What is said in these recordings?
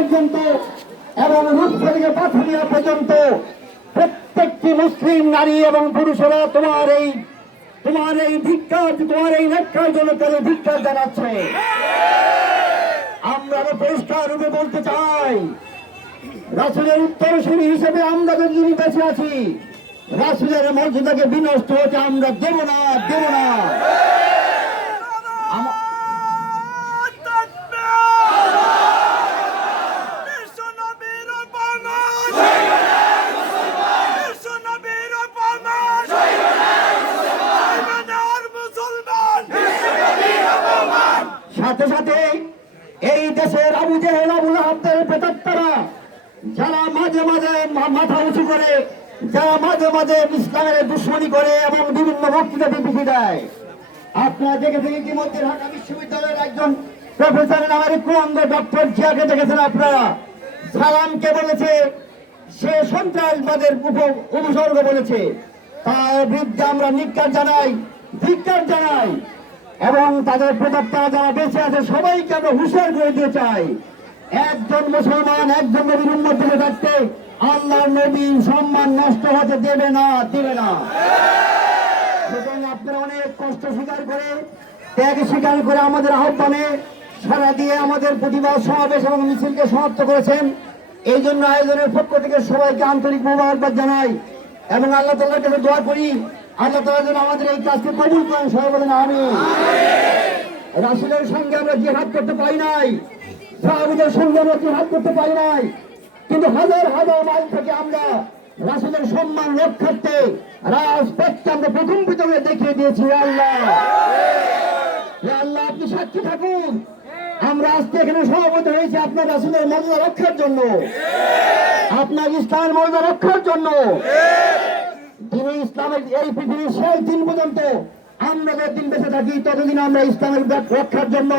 পর্যন্ত এবং রুশ থেকে পাথরিয়া পর্যন্ত প্রত্যেকটি মুসলিম নারী এবং পুরুষেরা তোমার এই ধিক্কার, তোমার এই ন্যাক্কার জন্য তাদের ধিক্কার জানাচ্ছে। আমরা পরিষ্কার রূপে বলতে চাই, রাসূলের উত্তরসূরি হিসেবে আমরা যদি বেঁচে আছি, রাসূলের মর্যাদাকে বিনষ্ট হতে আমরা দেব না, দেব না। সাথে সাথে এই দেশের আবু জেহেল, আবু লাহাবদের প্রেতাত্মারা যারা মাঝে মাঝে মাথা উঁচু করে, যারা মাঝে মাঝে ইসলামের দুশ্মনী করে এবং বিভিন্ন বক্তৃতা বিবৃতি দেয়, আপনারা দেখেছেন ইতিমধ্যে ঢাকা বিশ্ববিদ্যালয়ের একজন প্রফেসরের নামের কুরঙ্গ ডক্টর জিয়াকে দেখেছেন আপনারা। সালামকে বলেছে সে সন্ত্রাসবাদের উপসর্গ বলেছে। তার বিরুদ্ধে আমরা নিকার জানাই, ধিক্কার জানাই এবং তাদের প্রেতাত্মারা যারা বেঁচে আছে সবাইকে আমরা হুঁশিয়ার করে দিয়ে চাই, একজন মুসলমান একজন নবীর উম্মত বেঁচে থাকতে আল্লাহর নবীর সম্মান নষ্ট হতে দেবে না, দেবে না। সুতরাং আপনারা অনেক কষ্ট স্বীকার করে, ত্যাগ স্বীকার করে আমাদের আহ্বানে সাড়া দিয়ে আমাদের প্রতিবাদ সমাবেশ এবং মিছিলকে সমাপ্ত করেছেন। এই জন্য আয়োজনের পক্ষ থেকে সবাইকে আন্তরিক মোবারকবাদ জানাই এবং আল্লাহ তাআলার কাছে দোয়া করি আল্লাহ তাআলা যেন আমাদের এই কাজকে কবুল করেন। সবাই বলেন আমিন। রাসূলের সঙ্গে আমরা জিহাদ করতে পারি নাই, সাহাবীদের সঙ্গে আমরা জিহাদ করতে পারি নাই, কিন্তু হাজার হাজার মাইল থেকে আমরা রাসূলের সম্মান রক্ষার্থে রাজপথকে আমরা প্রথম প্রথমে দেখিয়ে দিয়েছি। আল্লাহ আল্লাহ আপনি সাক্ষী থাকুন, আমরা আজকে এখানে সমবেত হয়েছি আপনার রাসূলের মর্যাদা রক্ষার জন্য, আপনার ইসলামের মর্যাদা রক্ষার জন্য। দিনে ইসলামের এই পৃথিবীর শেষ দিন পর্যন্ত আমরা যতদিন বেঁচে থাকি ততদিন আমরা ইসলামের রক্ষার জন্য,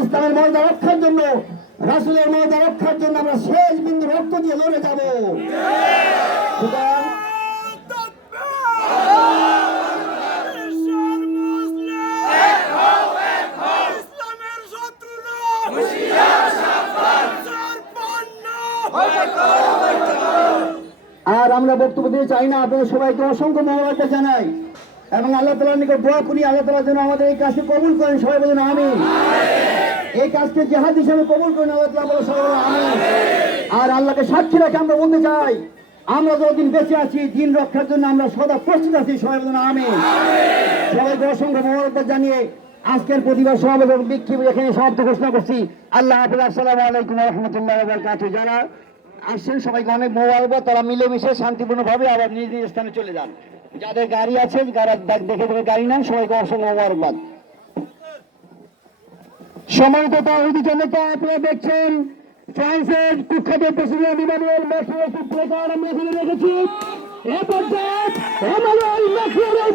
ইসলামের মর্যাদা রক্ষার জন্য, রাসূলের মর্যাদা রক্ষার জন্য আমরা শেষ বিন্দু রক্ত দিয়ে লড়ে যাব। আর আমরা বক্তব্য দিতে চাই না, আপনাদের সবাইকে অসংখ্য মোবারকবাদ জানাই এবং আল্লাহ তাআলার নিকট দোয়া করি আল্লাহ তাআলা যেন আমাদের এই কাজকে কবুল করেন। সবাই বলেন আমিন। এই কাজকে জিহাদ হিসেবে কবুল করেন আল্লাহ তাআলা, বলে সবাই বলেন আমিন। আর আল্লাহকে সাক্ষী রেখে আমরা বলতে চাই, আমরা যতদিন বেঁচে আছি দিন রক্ষার জন্য আমরা সদা প্রস্তুত আছি। সবাই বলেন আমিন। সবাইকে অসংখ্য মোবারকবাদ জানিয়ে আজকের প্রতিবাদ সমাবেশ এবং বিক্ষোভ এখানে সমাপ্ত ঘোষণা করছি। আল্লাহ হাফেজ। আসসালামু আলাইকুম ওয়া রাহমাতুল্লাহি ওয়া বারাকাতুহু। যারা আসছেন সবাইকে অনেক মোবারকবাদ, তারা মিলেমিশে শান্তিপূর্ণভাবে আবার নিজ নিজ স্থানে চলে যান। যাদের গাড়ি আছে যারা দেখে দেখে গাড়ি নেন, সবাইকে অসংখ্য মোবারকবাদ। সম্মানিত তাওহীদি জনতা, আপনারা দেখছেন ফ্রান্সের কুখ্যাত প্রেসিডেন্ট ইমানুয়েল ম্যাক্রনের প্লেকার্ড আমরা এখানে রেখেছি। এ পর্যায়ে ইমানুয়েল ম্যাক্রনের